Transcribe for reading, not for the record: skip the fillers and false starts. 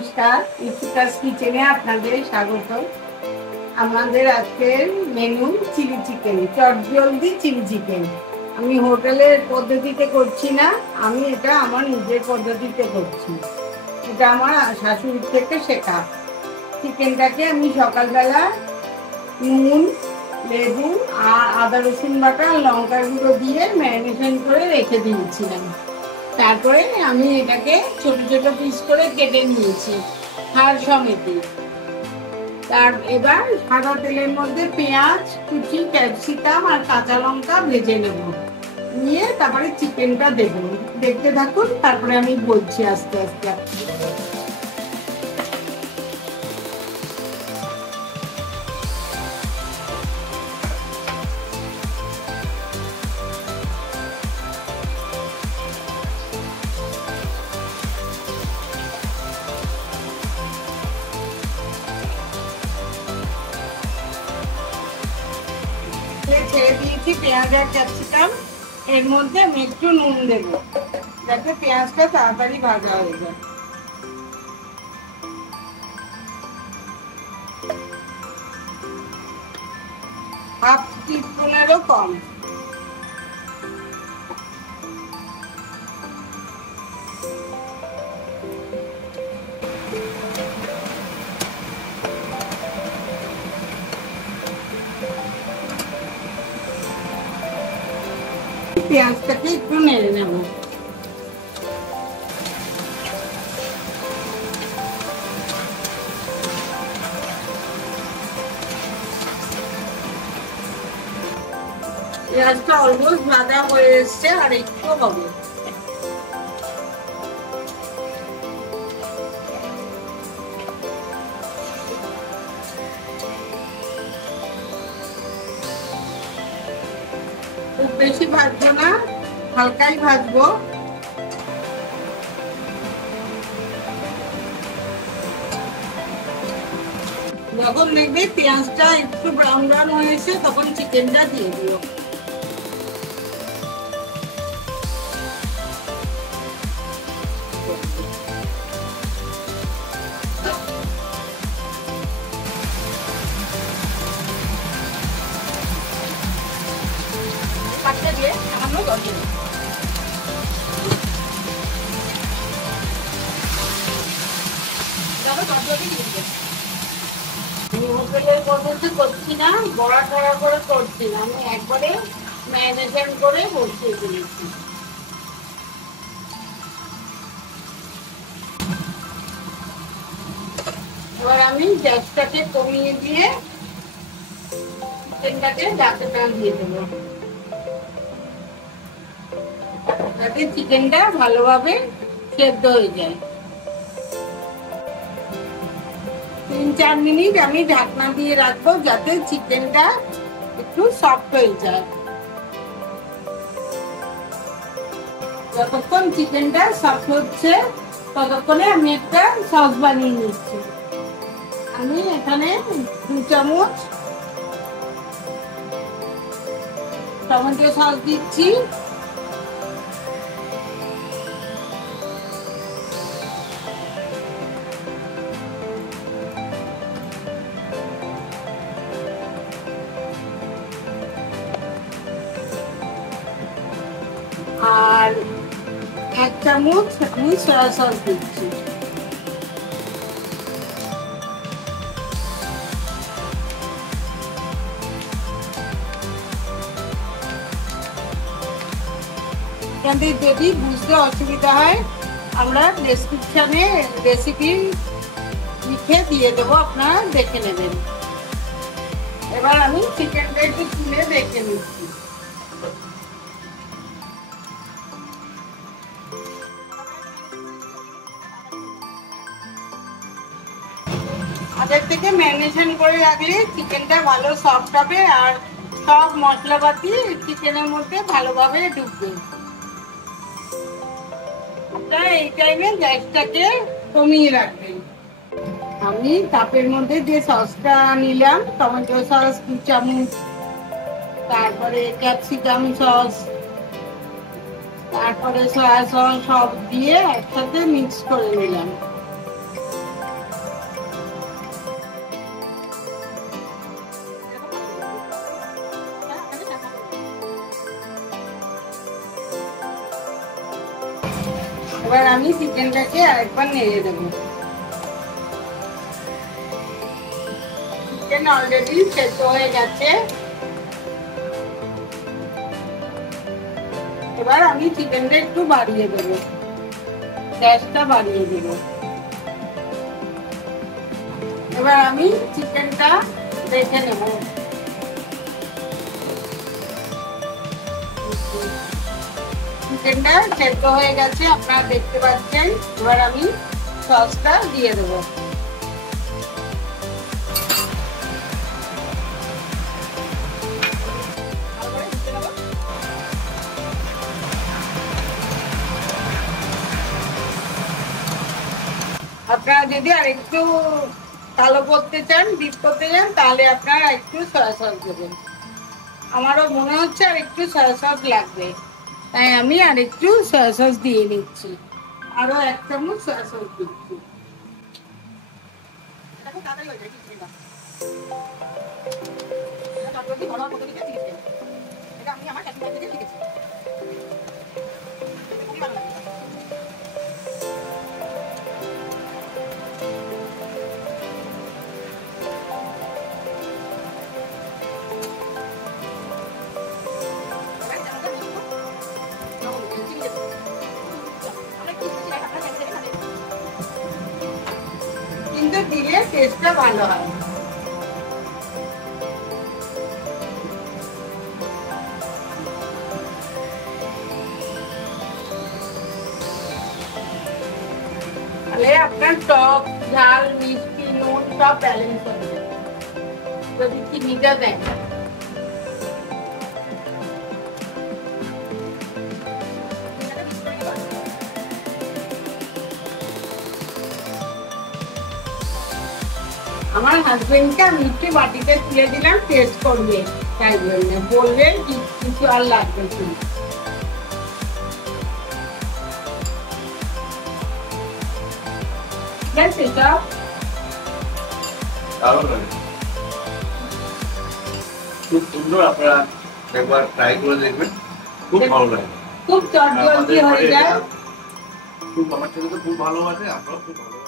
নমস্কার, ইফতিকাস কিচেনে আপনাদের স্বাগত। আমাদের আজকের মেনু চিলি চিকেন, চটজলদি চিলি চিকেন। আমি হোটেলের পদ্ধতিতে করছি না, আমি এটা আমার নিজের পদ্ধতিতে করছি। এটা আমার শাশুড়ির থেকে শেখা। চিকেনটাকে আমি সকালবেলা নুন, লেবু আর আদা রসুন বাটা, লঙ্কার গুঁড়ো দিয়ে ম্যারিনেশন করে রেখে দিয়েছিলাম। তারপরে আমি এটাকে ছোট ছোট পিস করে কেটে নিয়েছি হাড় সমেত। এবার সাদা তেলের মধ্যে পেঁয়াজ কুচি, ক্যাপসিকাম আর কাঁচা লঙ্কা ভেজে নেব। নিয়ে তারপরে চিকেনটা দেব। দেখতে থাকুন, তারপরে আমি বলছি আস্তে আস্তে। ছেড়ে দিয়েছি পেঁয়াজ আর ক্যাপসিকাম। এর মধ্যে আমি একটু নুন দেব, যাতে পেঁয়াজটা তাড়াতাড়ি ভাজা হয়ে যায়। হাফ টিস্পুনেরও কম। পেঁয়াজটাকে একটু নেড়ে নেব। পেঁয়াজটা অলমোস্ট ভাজা হয়ে এসছে, আর একটু হবে। খুব বেশি ভাজবো না, হালকাই ভাজবো। যখন দেখবে পেঁয়াজটা একটু ব্রাউন ব্রাউন হয়েছে, তখন চিকেনটা দিয়ে দিও। পাঁচটা দিয়ে সামান্য জল দিয়ে হোটেলের পদ্ধতি করছি না, বড়া টড়া করে করছি না, আমি একবারে ম্যারিনেশন করে বসিয়ে দিয়েছি। এবার আমি গ্যাসটাকে কমিয়ে দিয়ে চিকেনটাকে ঢাকনা দিয়ে দেবো, যাতে চিকেনটা ভালোভাবে সেদ্ধ হয়ে যায়। 3-4 মিনিট আমি ঢাকনা দিয়ে রাখবো, যাতে চিকেনটা একটু সফট হয়ে যায়। যতক্ষণ চিকেনটা সফট হচ্ছে, ততক্ষণে আমি একটা সস বানিয়ে নিচ্ছি। আমি এখানে 2 চামচ টমেটো সস দিচ্ছি। আর 1 চামচ আমি সয়া সস দিচ্ছি। যদি বুঝতে অসুবিধা হয়, আমরা ডেসক্রিপশনে রেসিপি লিখে দিয়ে দেবো, আপনারা দেখে নেবেন। এবার আমি চিকেনটা একটু তুলে দেখে নিচ্ছি। আগের থেকে ম্যারিনেশন করে রাখলে চিকেনটা ভালো সফট হবে, আর সব মশলাপাতি চিকেনের মধ্যে ভালোভাবে ঢুকবে। আপনারা এই টাইমে গ্যাসটাকে কমিয়ে রাখবেন। আমি কাপের মধ্যে যে সসটা নিলাম, টমেটো সস 2 চামচ, তারপরে ক্যাপসিকাম সস, তারপরে সয়া সস সব দিয়ে একসাথে মিক্স করে নিলাম। এবার আমি চিকেনটাকে আরেকবার নেড়ে দেবো। চিকেন অলরেডি সেদ্ধ হয়ে গেছে। এবার আমি চিকেনটা একটু বাড়িয়ে দেবো, গ্যাসটা বাড়িয়ে দেবো। এবার আমি চিকেনটা দেখে নেব। চিকেনটা সেদ্ধ হয়ে গেছে, আপনারা দেখতে পাচ্ছেন। এবার আমি সসটা দিয়ে দেবো। আপনারা যদি আর একটু কালো করতে চান, ডিপ করতে চান, তাহলে আপনারা একটু সয়া সস দেবেন। আমারও মনে হচ্ছে আর একটু সয়া সস লাগবে, তাই আমি আর একটু সয়া সস দিয়ে নিচ্ছি। আরো 1 চামচ সয়া সস দিচ্ছি। কিন্তু দিলে টেস্টটা ভালো হয়। তাহলে আপনার টক, ঝাল, মিষ্টি, নুন সব ব্যালেন্স হবে যদি চিনিটা দেন। আমার হাজবেন্ডকে আমি একটু বাটিতে তুলে দিলাম, টেস্ট করবে, তাই জন্য বলবেন কিছু আর লাগবে কি। খুব সুন্দর, আপনারা একবার ট্রাই করে দেখবেন, খুব ভালো লাগে, খুব চটজলদি হয়ে যায়। খুব আমার ছেলে তো খুব ভালোবাসে, আপনারাও খুব ভালো।